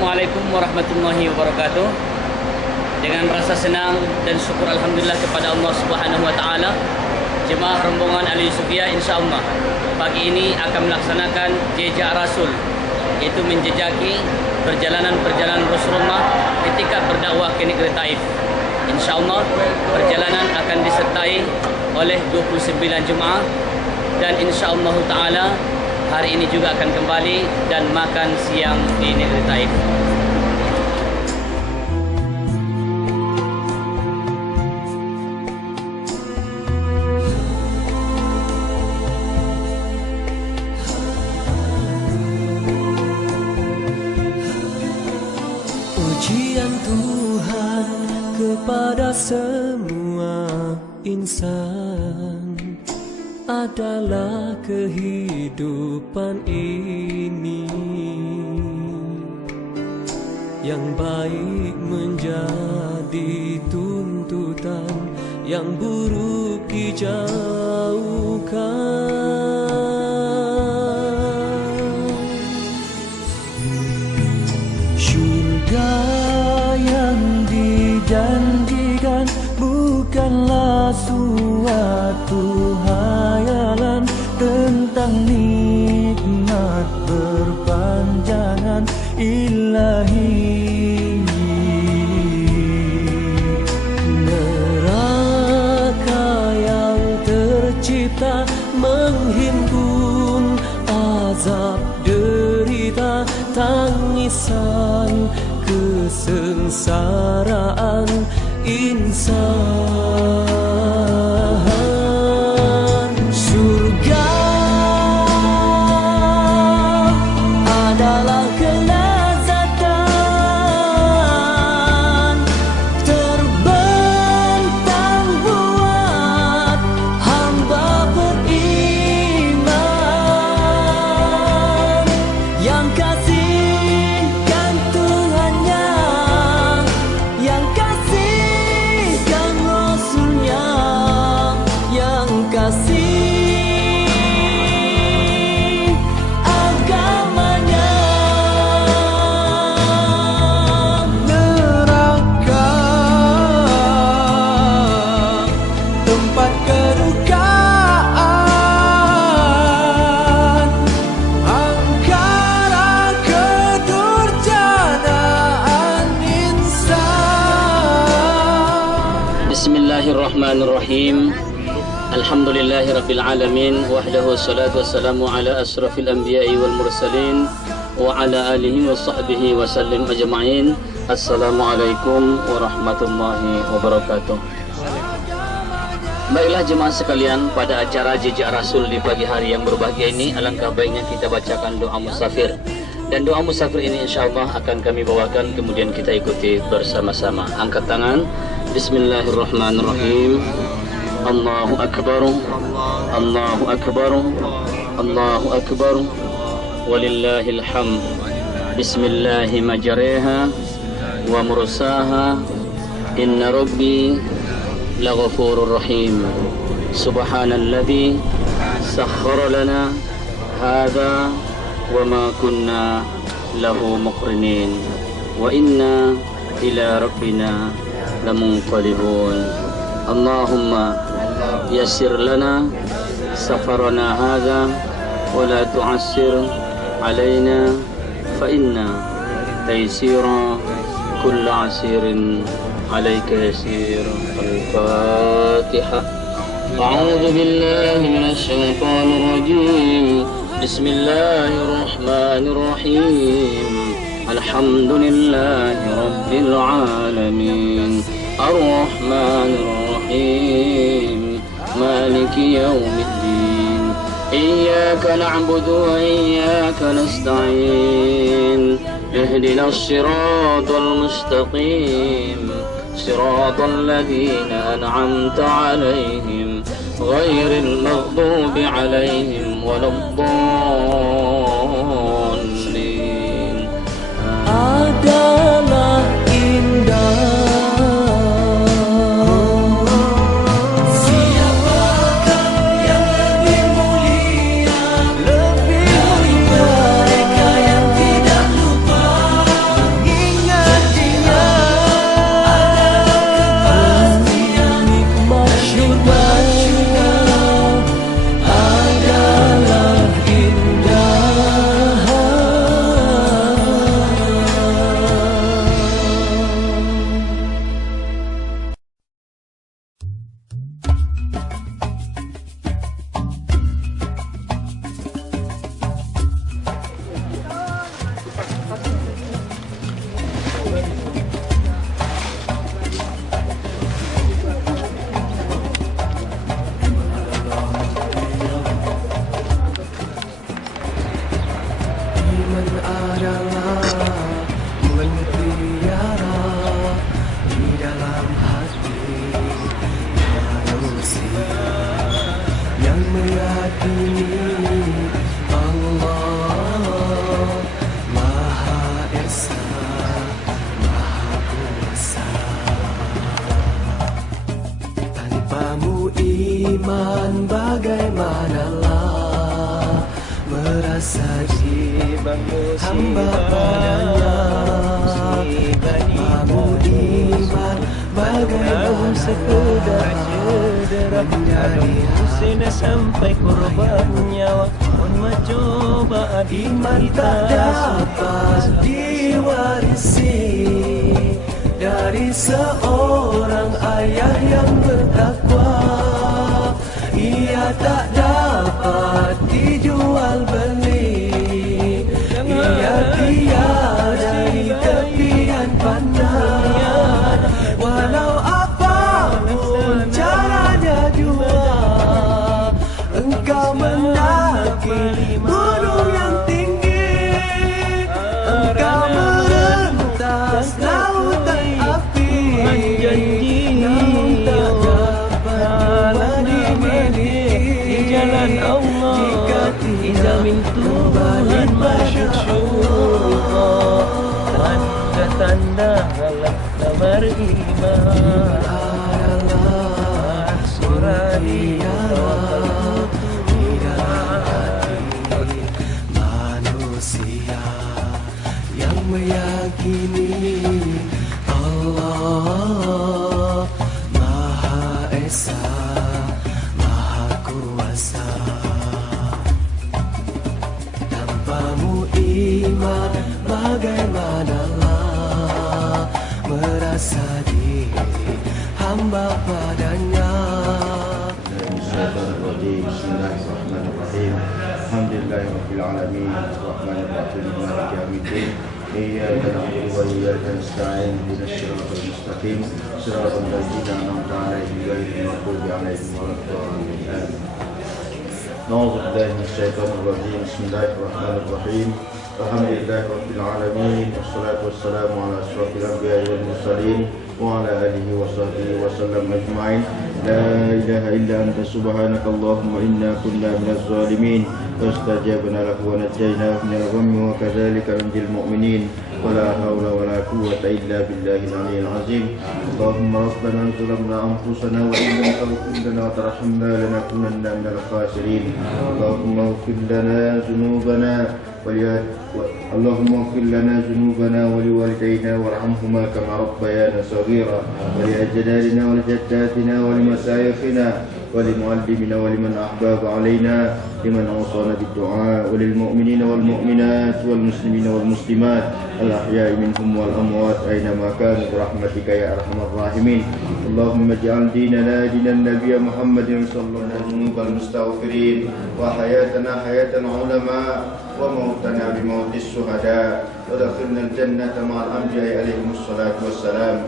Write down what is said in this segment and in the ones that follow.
Assalamualaikum warahmatullahi wabarakatuh. Dengan rasa senang dan syukur alhamdulillah kepada Allah Subhanahu wa taala, jemaah rombongan Ali Yusufiyah insyaallah pagi ini akan melaksanakan jejak Rasul, iaitu menjejaki perjalanan Rasulullah ketika berdakwah ke negeri Taif. Insyaallah perjalanan akan disertai oleh 29 jemaah dan insyaallah taala hari ini juga akan kembali dan makan siang di negeri Taif. Pujian Tuhan kepada semua insan adalah kehidupan ini. Yang baik menjadi tuntutan, yang buruk dijauhkan. Syurga yang dijanjikan bukanlah suatu hayalan tentang nikmat berpanjangan ilahi. Neraka yang tercipta menghimpun azab derita, tangisan kesengsaraan insan. Surga adalah kelezatan terbentang buat hamba beriman yang kasihkan Tuhannya, yang kasihkan Rasulnya, yang kasih agamanya. Neraka tempat kedukaan, angkara kedurjanaan insan. Bismillahirrahmanirrahim. Alhamdulillahirabbil alamin wahdahu wassalatu wassalamu ala asrafil anbiya'i wal mursalin wa ala alihi wa sahbihi wa sallim ajma'in. Assalamualaikum warahmatullahi wabarakatuh. Baiklah jemaah sekalian, pada acara jejak Rasul di pagi hari yang berbahagia ini, alangkah baiknya kita bacakan doa musafir. Dan doa musafir ini insyaallah akan kami bawakan, kemudian kita ikuti bersama-sama. Angkat tangan. Bismillahirrahmanirrahim. Allahu akbar, Allahu akbar, Allahu akbar, walillahil hamd. Bismillahi majreha wa mursaha, inna rabbi laghafurur rahim. Subhanalladzi sakhkhara lana hadha wa ma kunna lahu muqrinin wa inna ila rabbina lamunqalibun. Allahumma yassir lana safarana hadha wa la tu'assir alaina fa inna taysira kulla asirin alayka yasir. Al-Fatiha. A'udzu billahi minasy syaithanir rajim. Bismillahirrahmanirrahim. Alhamdulillahi rabbil alamin. Ar-Rahmanir Rahim. Maliki yaumiddin. Iyyaka na'budu wa iyyaka nasta'in. Ihdinas siratal mustaqim. Siratal ladzina an'amta 'alaihim ghairil maghdubi 'alaihim waladdallin. Adalah indah yang meyakini Allah Maha Esa, Maha Kuasa. Tanpamu iman bagaimanalah merasa hamba padanya. Tanpamu iman bagaimana sekedar cedera Adam Hussein sampai korban nyawa pun mencoba iman tak dapat diwarisi dari seorang ayah yang bertakwa. Ia tak dapat dijual beli, ia tiada di tepian pandang. Walau apapun caranya jua, engkau mendaki gunung yang tinggi, engkau merentas lautan api, namun tak dapat dimiliki di jalan Allah jika tidak Izamin Tuhan masyukur tanda-tanda galaklah beriman adalah suara dia di dalam hati manusia yang meyakini Allah Maha Esa, Maha Kuasa. Tanpamu iman bagaimanalah merasa diri hamba padanya. Bismillahirrahmanirrahim. Alhamdulillahirabbil alamin. Arrahmanirrahim. Maliki yaumiddin. Iyyaka na'budu wa iyyaka nasta'in. Ihdinas siratal mustaqim. Siratal ladzina an'amta 'alaihim ghairil maghdubi 'alaihim waladdallin. Na'udzu billahi minasyaitonir rajim. Bismillahirrahmanirrahim. Alhamdulillahirabbil alamin. Wassalatu wassalamu ala asyrofil anbiya'i wal mursalin wa ala alihi wa sahbihi wa sallam ajma'in. La ilaha illa anta subhanaka Allahumma inna kunna minaz zalimin. Fastajabna lahu wa najaynahu minal ghammi wa kadzalika nunjil mu'minin. Wala haula wala quwwata illa billahil aliyyil azim. Allahumma rabbana zalamna anfusana wa in lam taghfir lana wa tarhamna lanakunanna minal khasirin. Allahumma ighfir lana dhunubana اللهم اغفر لنا ذنوبنا ولوالدينا وارحمهما كما ربيانا صغيرا ولأجدادنا ولجداتنا ولمشايخنا ولمعلمنا ولمن أحباب علينا لمن أوصانا بالدعاء وللمؤمنين والمؤمنات والمسلمين والمسلمات الأحياء منهم والأموات أينما كانوا برحمتك يا أرحم الراحمين. اللهم اجعل ديننا دين النبي محمد صلى الله عليه وسلم ذنوب المستغفرين وحياتنا حياة العلماء وموتنا بموت الشهداء ودخلنا الجنة مع الأنبياء عليهم الصلاة والسلام.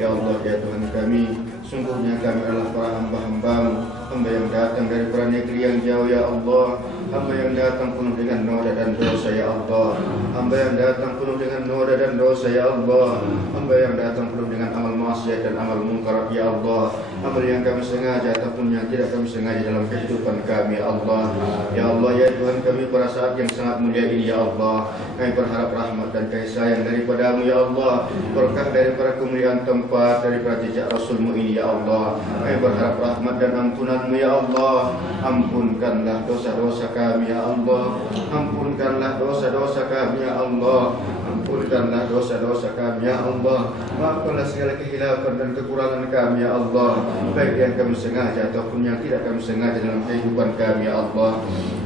Ya Allah, ya Tuhan kami, sungguhnya kami adalah para hamba-Hamba-Mu, hamba yang datang dari para negeri yang jauh ya Allah, hamba yang datang penuh dengan noda dan dosa ya Allah, hamba yang datang penuh dengan noda dan dosa ya Allah, hamba yang datang penuh dengan amal maksiat dan amal munkar ya Allah, amal yang kami sengaja ataupun yang tidak kami sengaja dalam kehidupan kami ya Allah. Ya Allah, ya Tuhan kami, pada saat yang sangat mulia ini ya Allah, kami berharap rahmat dan kasih sayang daripada-Mu ya Allah, berkah daripada kemuliaan tempat daripada jejak Rasul-Mu ini ya Allah. Kami berharap rahmat dan ampunan-Mu ya Allah. Ampunkanlah dosa-dosa kami ya Allah, ampunkanlah dosa-dosa kami ya Allah, ampunkanlah dosa-dosa kami ya Allah. Maafkanlah segala kehilafan dan kekurangan kami ya Allah, baik yang kami sengaja ataupun yang tidak kami sengaja dalam kehidupan kami ya Allah.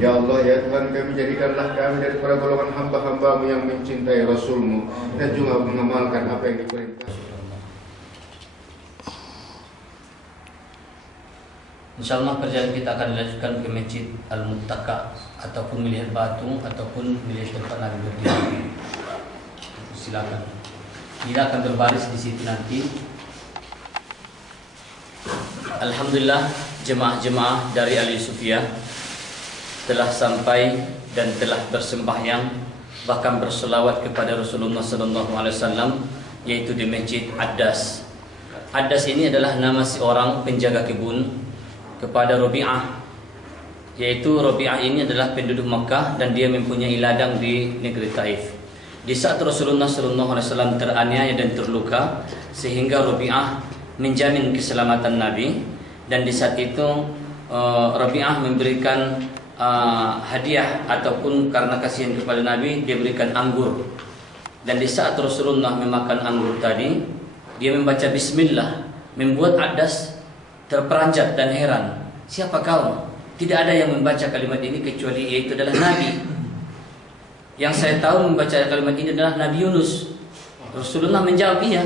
Ya Allah, ya Tuhan kami, jadikanlah kami daripada golongan hamba-Hamba-Mu yang mencintai Rasul-Mu dan juga mengamalkan apa yang diperintah. InsyaAllah perjalanan kita akan dilanjutkan ke Masjid Al-Muttaka ataupun melihat batu ataupun melihat tempat Nabi berdiri. Silakan. Kita akan berbaris di situ nanti. Alhamdulillah, jemaah-jemaah dari Ali Sufia telah sampai dan telah bersembahyang, bahkan berselawat kepada Rasulullah SAW, yaitu di Masjid Addas. Addas ini adalah nama seorang penjaga kebun kepada Rabi'ah yaitu Rabi'ah ini adalah penduduk Makkah dan dia mempunyai ladang di negeri Taif. Di saat Rasulullah SAW teraniaya dan terluka, sehingga Rabi'ah menjamin keselamatan Nabi, dan di saat itu Rabi'ah memberikan hadiah ataupun karena kasihan kepada Nabi, dia berikan anggur. Dan di saat Rasulullah memakan anggur tadi, dia membaca bismillah, membuat Adas terperanjat dan heran. Siapa kau? Tidak ada yang membaca kalimat ini kecuali yaitu adalah Nabi. Yang saya tahu membaca kalimat ini adalah Nabi Yunus. Rasulullah menjawab iya,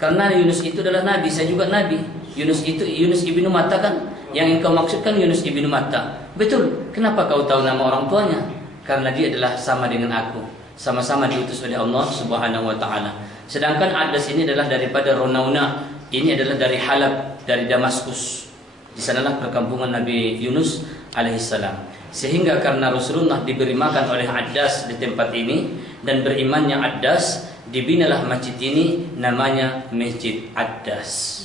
karena Yunus itu adalah Nabi, saya juga Nabi. Yunus itu Yunus ibnu Matta kan? Yang engkau maksudkan Yunus ibnu Matta. Betul. Kenapa kau tahu nama orang tuanya? Karena dia adalah sama dengan aku, sama-sama diutus oleh Allah Subhanahu wa taala. Sedangkan Adas ini adalah daripada Ronauna. Ini adalah dari Halab, dari Damaskus. Di sanalah perkampungan Nabi Yunus alaihissalam. Sehingga karena Rasulullah diberi makan oleh Adas di tempat ini dan berimannya Adas, dibinalah masjid ini, namanya Masjid Adas.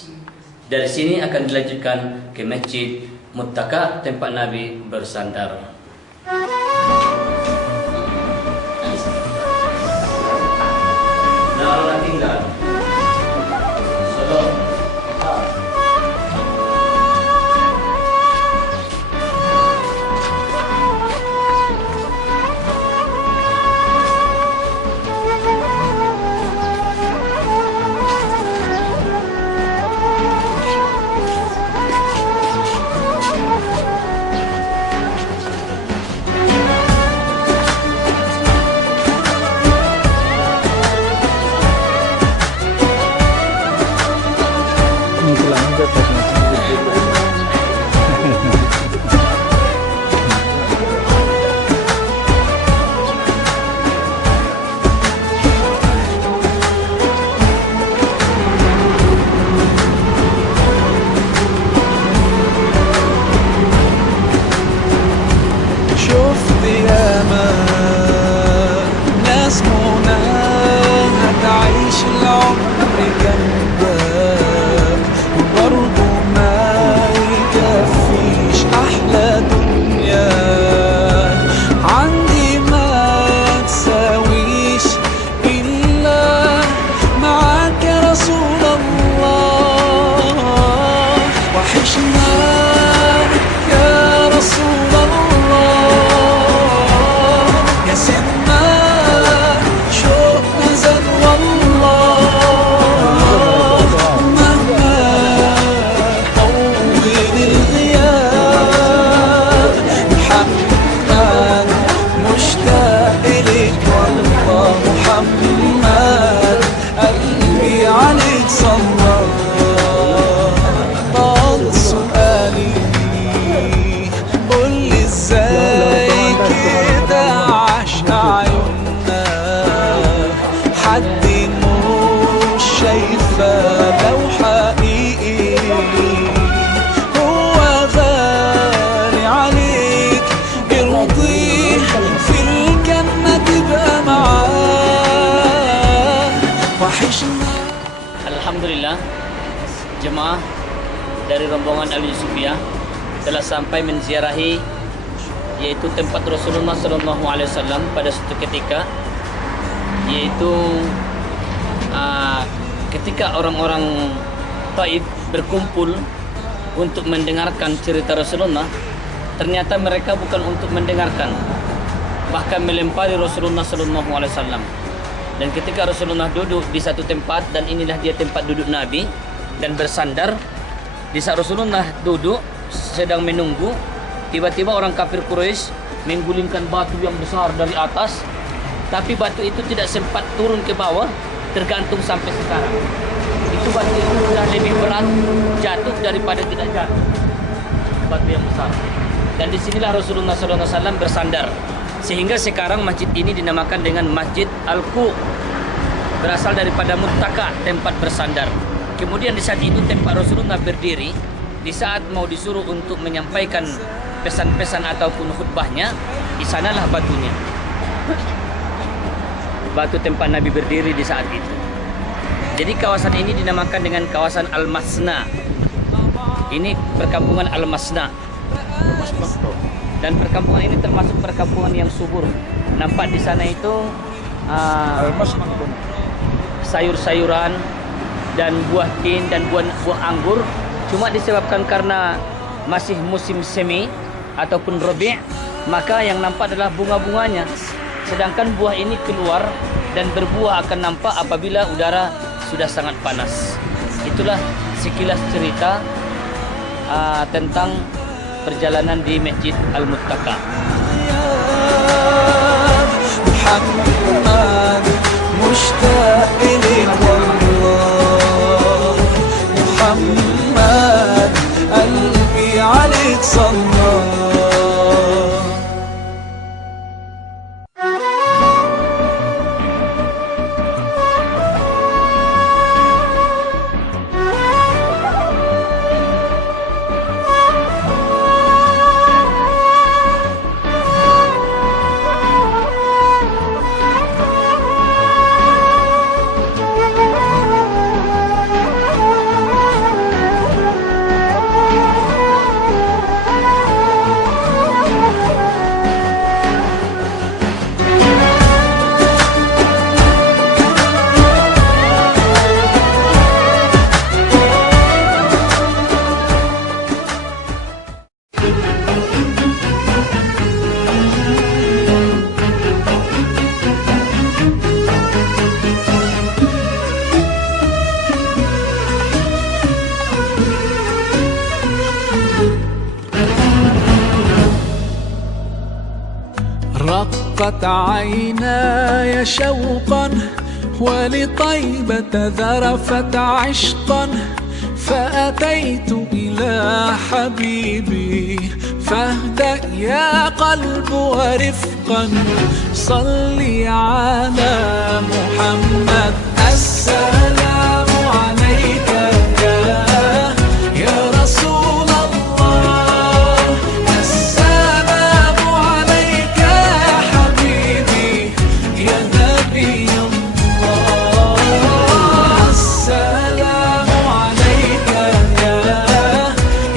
Dari sini akan dilanjutkan ke Masjid Muttaka, tempat Nabi bersandar. Nah, orang tinggal. Solo. شفت ياما ناس مناها تعيش العمر جنبك وبرضه ما يكفيش أحلى دنيا عندي ما تساويش إلا معاك يا رسول الله وحشنا يا رسول الله يا سيدنا شوقنا زاد والله مهما طول الغياب محمد مشتاق إليك والله محمد قلبي عليك صلى طال سؤالي قولي ازاي كده عشق عيوننا حد مش شايفة لو حقيقي هو غالي عليك ارضيه في الجنة تبقى معاه وحشنا. Alhamdulillah, jemaah dari rombongan Ali Sufia telah sampai menziarahi yaitu tempat Rasulullah SAW pada suatu ketika, yaitu ketika orang-orang Taif berkumpul untuk mendengarkan cerita Rasulullah, ternyata mereka bukan untuk mendengarkan, bahkan melempari Rasulullah SAW. Dan ketika Rasulullah duduk di satu tempat, dan inilah dia tempat duduk Nabi, dan bersandar, di saat Rasulullah duduk sedang menunggu, tiba-tiba orang kafir Quraisy menggulingkan batu yang besar dari atas, tapi batu itu tidak sempat turun ke bawah, tergantung sampai sekarang. Itu batu itu sudah lebih berat jatuh daripada tidak jatuh, batu yang besar. Dan disinilah Rasulullah SAW bersandar, sehingga sekarang masjid ini dinamakan dengan Masjid Al-Qu, berasal daripada Muttaka, tempat bersandar. Kemudian di saat itu tempat Rasulullah berdiri, di saat mau disuruh untuk menyampaikan pesan-pesan ataupun khutbahnya, di sanalah batunya. Batu tempat Nabi berdiri di saat itu. Jadi kawasan ini dinamakan dengan kawasan Al-Masna. Ini perkampungan Al-Masna. Dan perkampungan ini termasuk perkampungan yang subur. Nampak di sana itu sayur-sayuran dan buah tin dan buah anggur. Cuma disebabkan karena masih musim semi ataupun rabi', maka yang nampak adalah bunga-bunganya. Sedangkan buah ini keluar dan berbuah akan nampak apabila udara sudah sangat panas. Itulah sekilas cerita tentang perjalanan di Masjid Al-Muttaka. محمد مشتاق إليك والله محمد قلبي عليك صلى. رقت عيناي شوقا ولطيبة ذرفت عشقا فأتيت إلى حبيبي فاهدأ يا قلب ورفقا صلي على محمد. السلام عليك يا رسول الله السلام عليك يا حبيبي يا نبي الله السلام عليك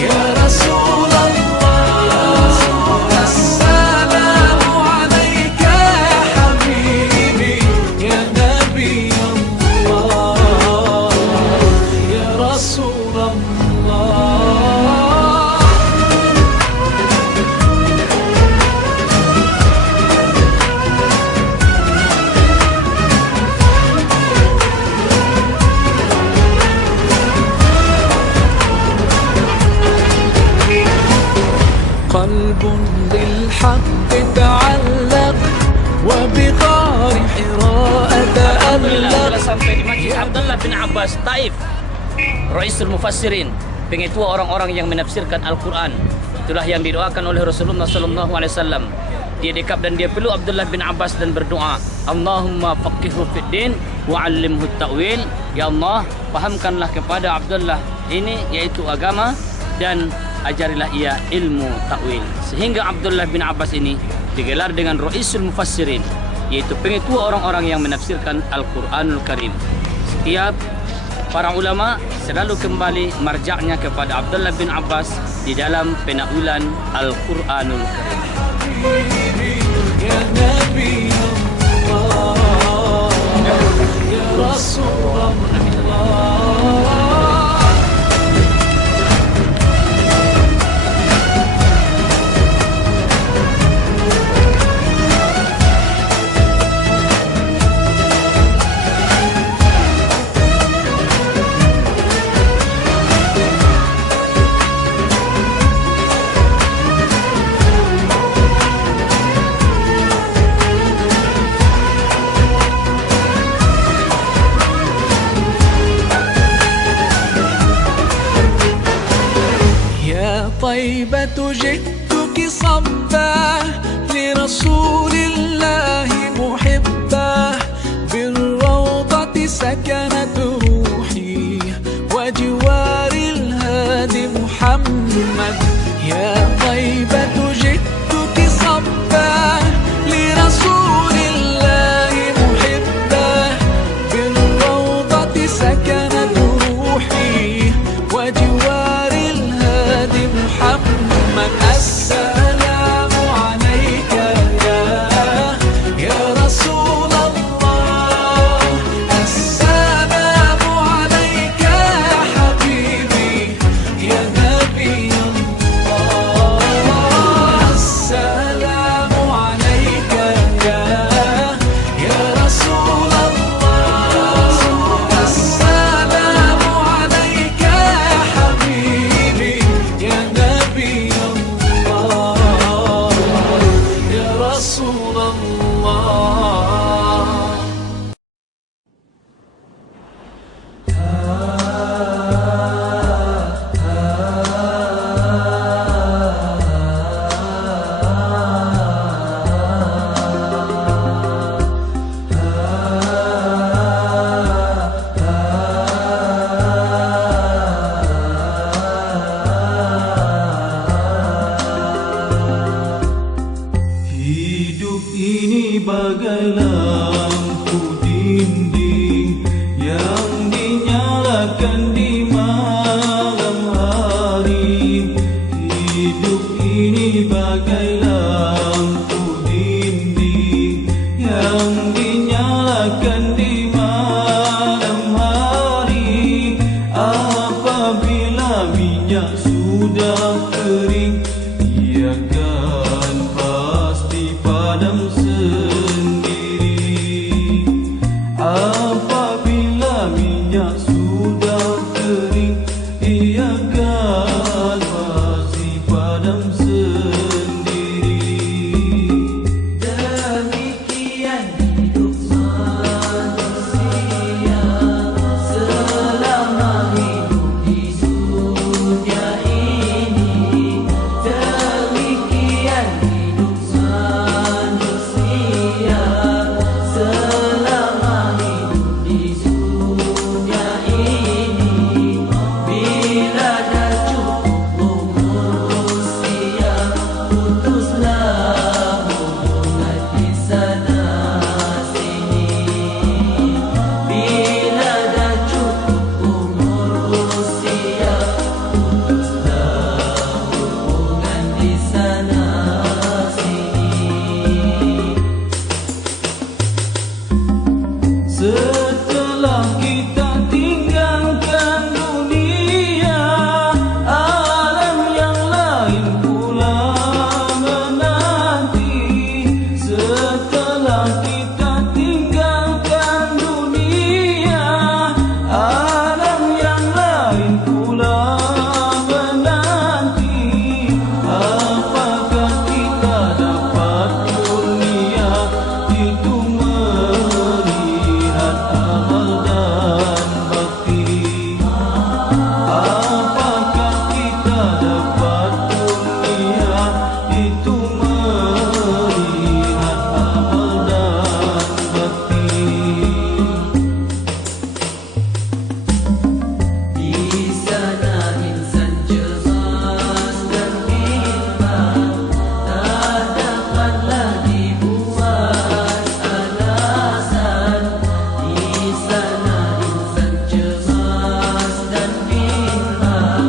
يا رسول الله السلام عليك يا حبيبي يا نبي الله يا رسول الله. قلب بالحق تعلق وبغار حراء Alhamdulillah تألق. telah sampai di Masjid Abdullah bin Abbas Taif, Raisul Mufassirin, pengetua orang-orang yang menafsirkan Al-Quran. Itulah yang didoakan oleh Rasulullah SAW. Dia dekat dan dia peluk Abdullah bin Abbas dan berdoa, Allahumma faqihhu fid din wa 'allimhu ta'wil. Ya Allah, fahamkanlah kepada Abdullah ini yaitu agama dan ajarilah ia ilmu takwil. Sehingga Abdullah bin Abbas ini digelar dengan Raisul Mufassirin, yaitu pengetua orang-orang yang menafsirkan Al-Quranul Karim. Setiap para ulama selalu kembali marja'nya kepada Abdullah bin Abbas di dalam penakwilan Al-Quranul Karim. يا نبي الله يا رسول الله. طيبة جئتك صبا لرسول الله محبا بالروضة سكنت روحي وجوار الهادي محمد. يا طيبة جئتك صبا لرسول الله محبا بالروضة سكنت روحي وجوار الهادي محمد. bagai lampu dinding yang dinyalakan di malam hari. Hidup ini bagai lampu dinding yang dinyalakan di malam hari. Apabila minyak sudah kering, ia kan pasti padam sendiri. Apabila minyak sudah kering, ia kan pasti padam sendiri. Demikian hidup manusia selama hidup di dunia ini. Demikian hidup manusia selama hidup di dunia ini. Bila dah cukup umur usia, putuslah hubungan di sana sini. Bila dah cukup umur usia, putuslah hubungan di sana sini. Setelah kita tinggalkan dunia, alam yang lain pula menanti. Setelah kita tinggalkan dunia, alam yang lain pula menanti. Apakah kita dapat dunia itu melihat amal dan bakti? Apakah kita dapat dunia itu melihat amal dan bakti? Di sana insan cermas dan bimbang, tak dapatlah dibuat alasan. Di sana insan cermas dan bimbang,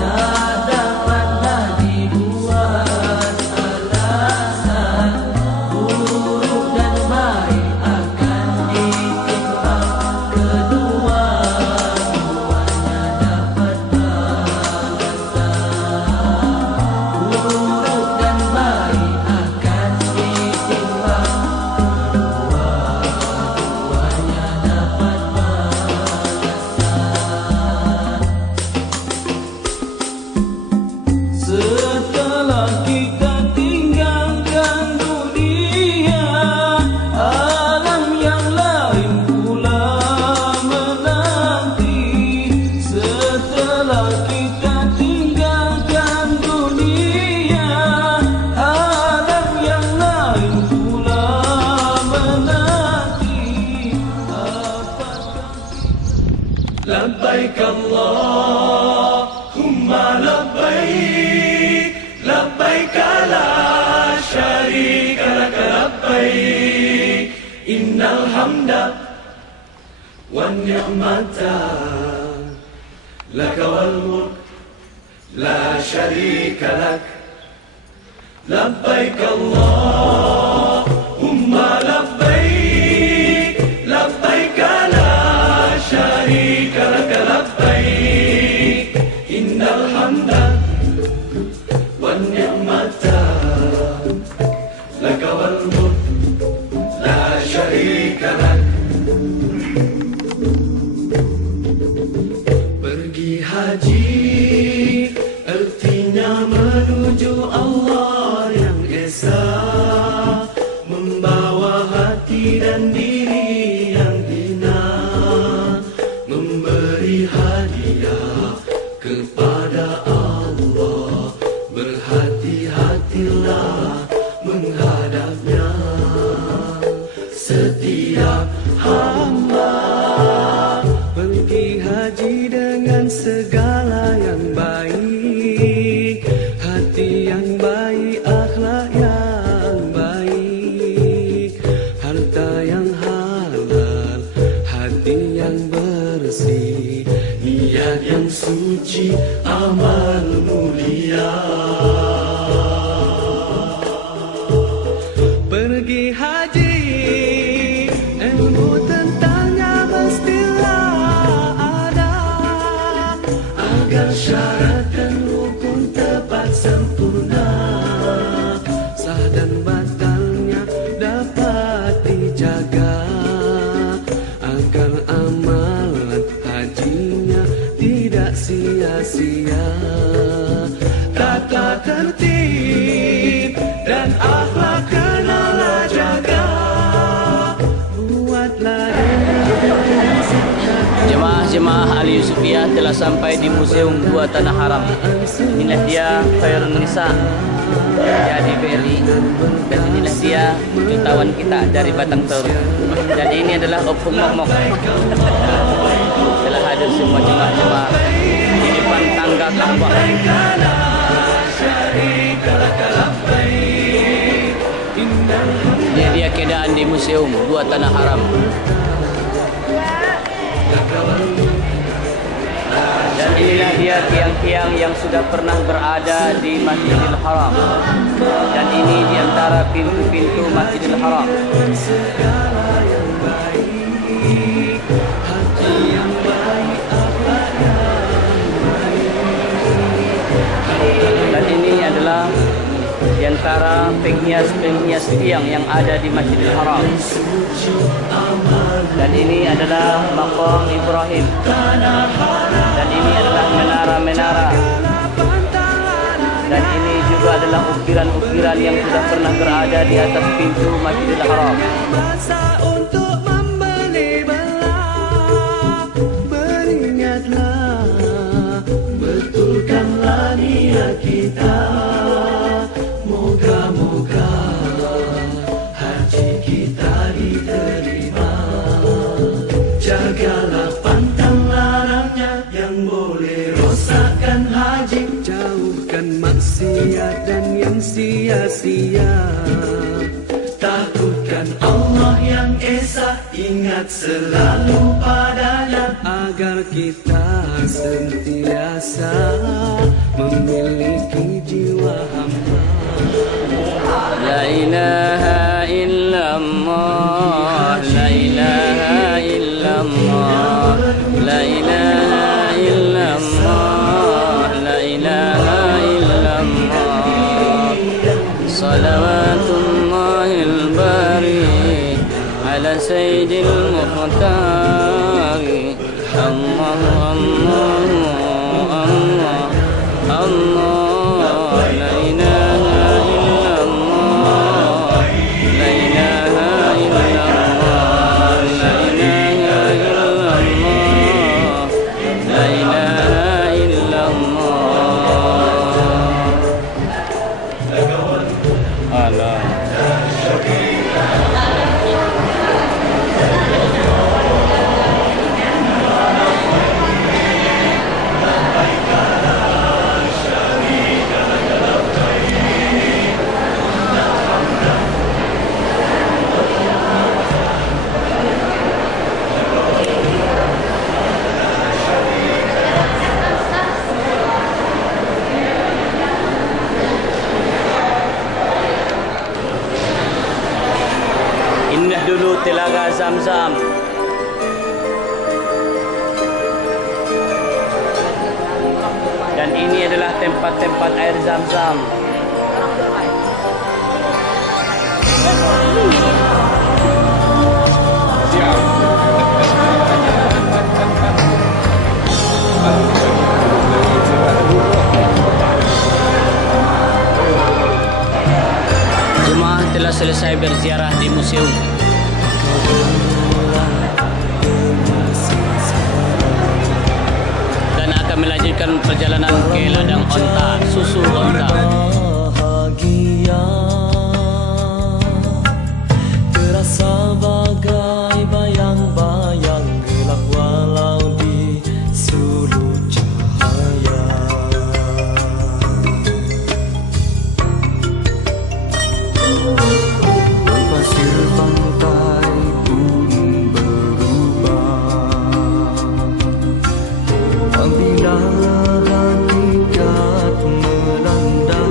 tak dapatlah dibuat alasan. Buruk dan baik akan ditimbang, kedua-duanya dapat balasan. Buruk dan baik akan ditimbang, kedua-duanya dapat balasan. Setelah kita tinggalkan dunia, alam yang lain pula menanti. Setelah kita tinggalkan dunia, alam yang lain pula menanti. Labbaik Allahumma labbaik, labbaik la syarika lak labbaik, innal hamda wan ni'mata laka wal mulk la syarika lak. Labbaik Allahumma labbaik, labbaik la syarika lak labbaik, innal hamda wan ni'mata laka wal mulk la syarika lak. Pergi haji artinya menuju Allah yang esa, membawa hati dan diri yang hina, memberi hadiah kepada Allah. Berhati-hatilah menghadapnya. Setiap hamba pergi haji dengan segala yang baik, hati yang baik, akhlak yang baik. lunak, sah dan batalnya dapat dijaga, agar amalan hajinya tidak sia-sia. Tata tertib dan akhlak kenalah jaga, buatlah Jemaah Ali Yusufiyah telah sampai di Museum Gua Tanah Haram. Inilah dia Khairun Nisa dari BRI, dan inilah dia jutawan kita dari Batang Toru. Dan ini adalah Opung Mokmok. Telah hadir semua jemaah-jemaah di depan tangga Ka'bah. Ini dia keadaan di Museum Gua Tanah Haram. Dan inilah dia tiang-tiang yang sudah pernah berada di Masjidil Haram. Dan ini di antara pintu-pintu Masjidil Haram. Dan ini adalah di antara penghias-penghias tiang yang ada di Masjidil Haram. Dan ini adalah Maqam Ibrahim. Dan ini adalah menara-menara. Dan ini juga adalah ukiran-ukiran yang sudah pernah berada di atas pintu Masjidil Haram. Untuk membeli belah, beringatlah, betulkanlah niat kita. Moga-moga haji kita diterima. Jagalah pantang larangnya yang boleh rosakkan haji. Jauhkan maksiat dan yang sia-sia. Takutkan Allah yang esa, ingat selalu padanya, agar kita sentiasa memiliki jiwa hamba. La ilaha illallah, la ilaha illallah, la ilaha illallah, la ilaha illallah. Salawatullahil bari ala sayyidil muhtari. Allah, Allah, Allah, Allah, la ilaha illallah, la ilaha illallah, la ilaha illallah, la ilaha illallah. Allah. Inilah dulu Telaga Zamzam. Dan ini adalah tempat-tempat air Zamzam. Jemaah telah selesai berziarah di museum. Dan akan melanjutkan perjalanan ke ladang onta, susu onta. Bahagia terasa bagai bayang-bayang gelap walau di sulu cahaya. Pasir pantai pun berubah apabila hakikat melanda.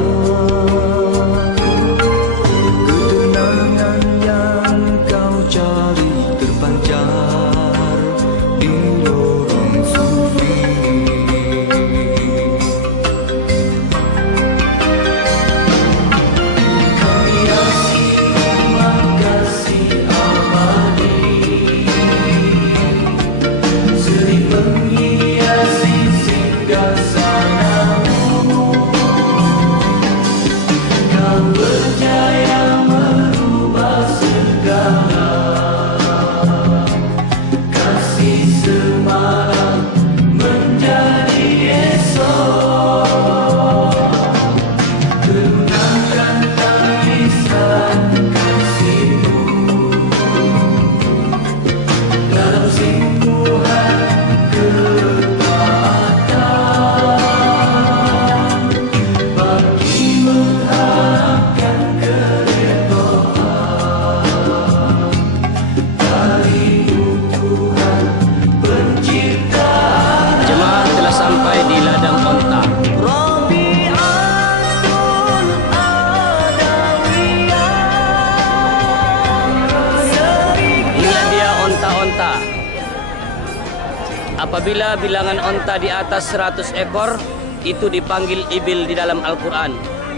Apabila bilangan onta di atas 100 ekor, itu dipanggil ibil di dalam Al-Quran.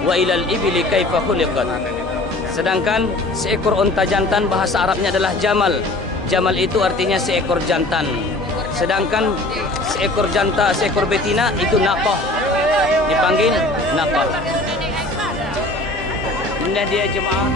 Wa ilal ibili kaifa khuliqat. Sedangkan seekor onta jantan bahasa Arabnya adalah jamal. Jamal itu artinya seekor jantan. Sedangkan seekor betina itu naqah. Dipanggil naqah. Ini dia jemaah.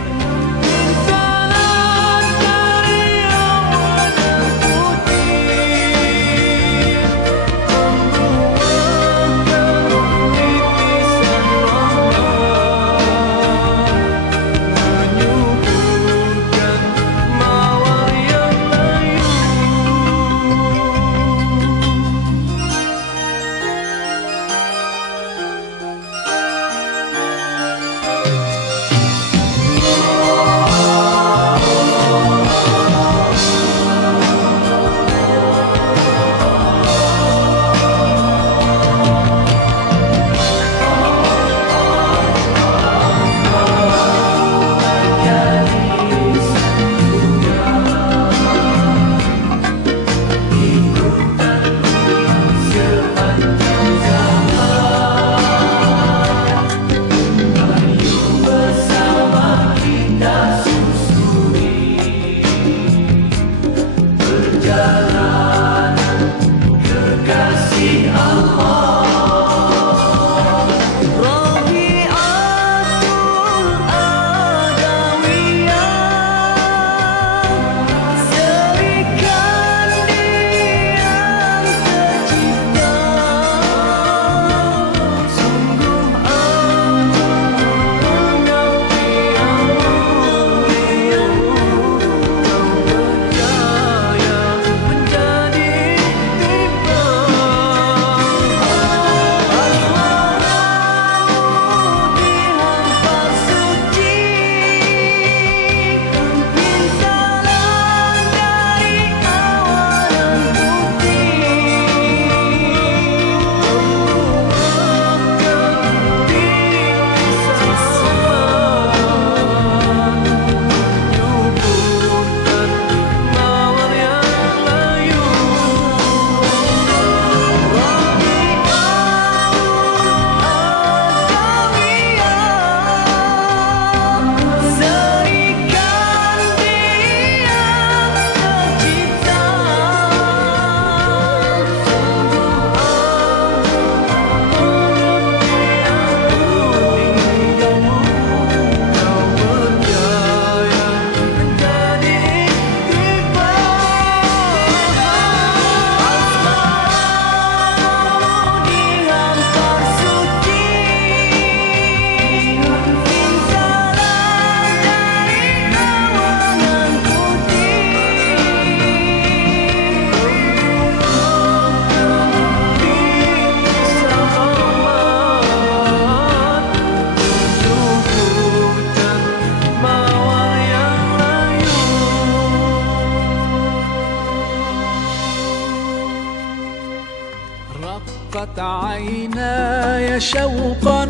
رقت عيناي شوقا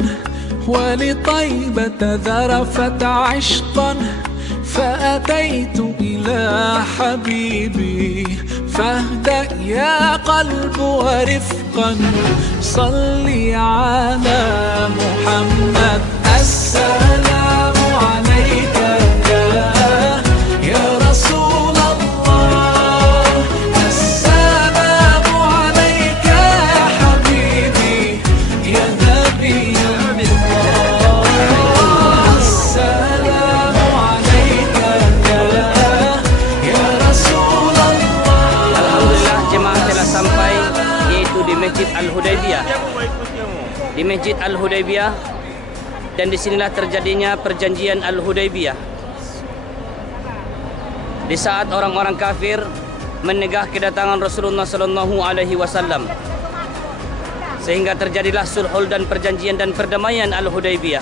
ولطيبة ذرفت عشقا فأتيت إلى حبيبي فاهدأ يا قلب ورفقا صلي على محمد السلام عليك يا رسول الله السلام عليك يا حبيبي يا نبي الله السلام عليك يا رسول الله. Alhamdulillah jemaah telah sampai yaitu di Masjid Al-Hudaybiyah. Di Masjid Al-Hudaybiyah, dan disinilah terjadinya perjanjian Al-Hudaybiyah. Di saat orang-orang kafir menegah kedatangan Rasulullah sallallahu alaihi wasallam, sehingga terjadilah sulhul dan perjanjian dan perdamaian Al-Hudaybiyah,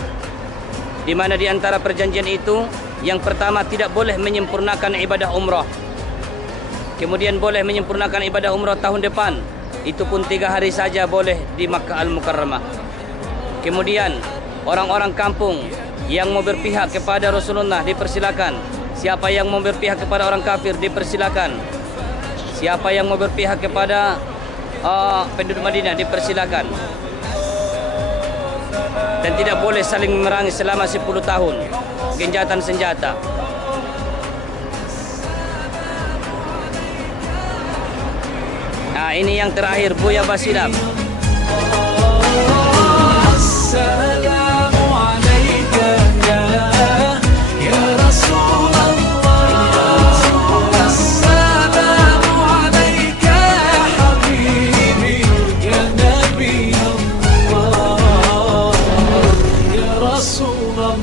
di mana di antara perjanjian itu yang pertama tidak boleh menyempurnakan ibadah umrah. Kemudian boleh menyempurnakan ibadah umrah tahun depan, itu pun 3 hari saja boleh di Makkah Al-Mukarramah. Kemudian orang-orang kampung yang mau berpihak kepada Rasulullah dipersilakan. Siapa yang mau berpihak kepada orang kafir dipersilakan. Siapa yang mau berpihak kepada penduduk Madinah dipersilakan. Dan tidak boleh saling memerangi selama 10 tahun. Gencatan senjata. Nah, ini yang terakhir, Buya Basilam. Assalamu alayka ya Rasulullah. Assalamu alayka ya habibi ya Nabi Allah ya Rasulullah.